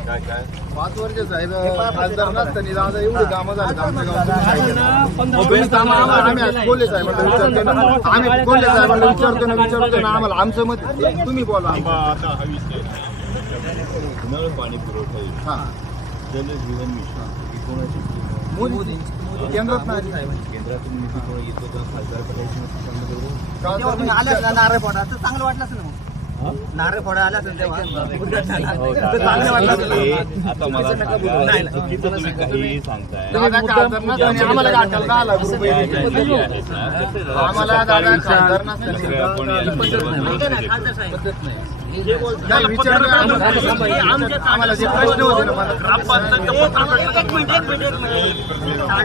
पुन्हा एकदा पाच वर्ष साहेब खासदार नसताना दादा एवढी कामं झाली. आमच्या गावात आम्ही कोल्हे साहेबांना विचारतो ना आम्ही कोल्हे साहेबांना विचारतो ना विचारतो ना आम्हाला आमचं मत तुम्ही बोला. आता हा विषय नळ पाणी पुरवठा हा. जलजीवन मिशन ही. कोणाची स्कीम आहे? मोदी. केंद्रात नाही. केंद्रातून निधी कोण येतो का खासदार तर चांगलं वाटलं असेल ना मग. नारळ फोडा आला असेल तेव्हा. तर चांगलं वाटलं असेल ना. आता मला नाही, सांगा नाही. चुकीचं तुम्ही काही सांगताय. दादा खासदार नसताना आम्हाला गाठायला दहा लाख रुपये जे आहेत ना, ते तर आम्हाला दादा खासदार दुसऱ्या नसताना कोणी याला ऐका ना, निर्बंध खासदार साहेब. नाही. विचारतो आम्हाला आम्हाला जे प्रश्न होते ना मला एक मिनिट एक मिनिट. एक मिनिट